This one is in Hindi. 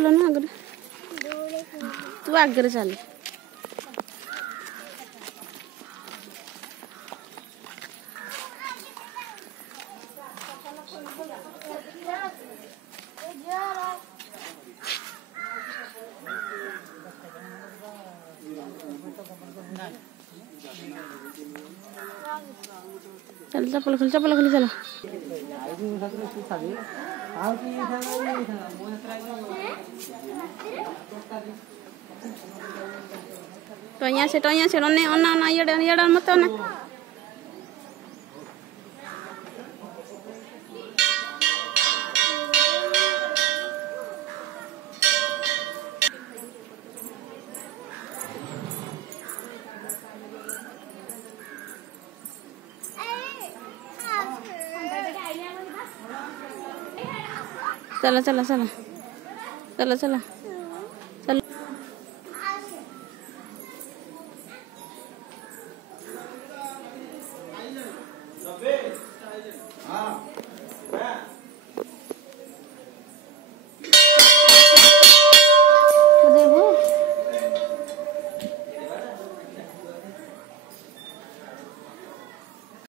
चलो ना आगे, तू आगे चल। चल चप्पल खोल चलो। तो यहाँ से ओने ओना ओना ये मत ओना। चलो।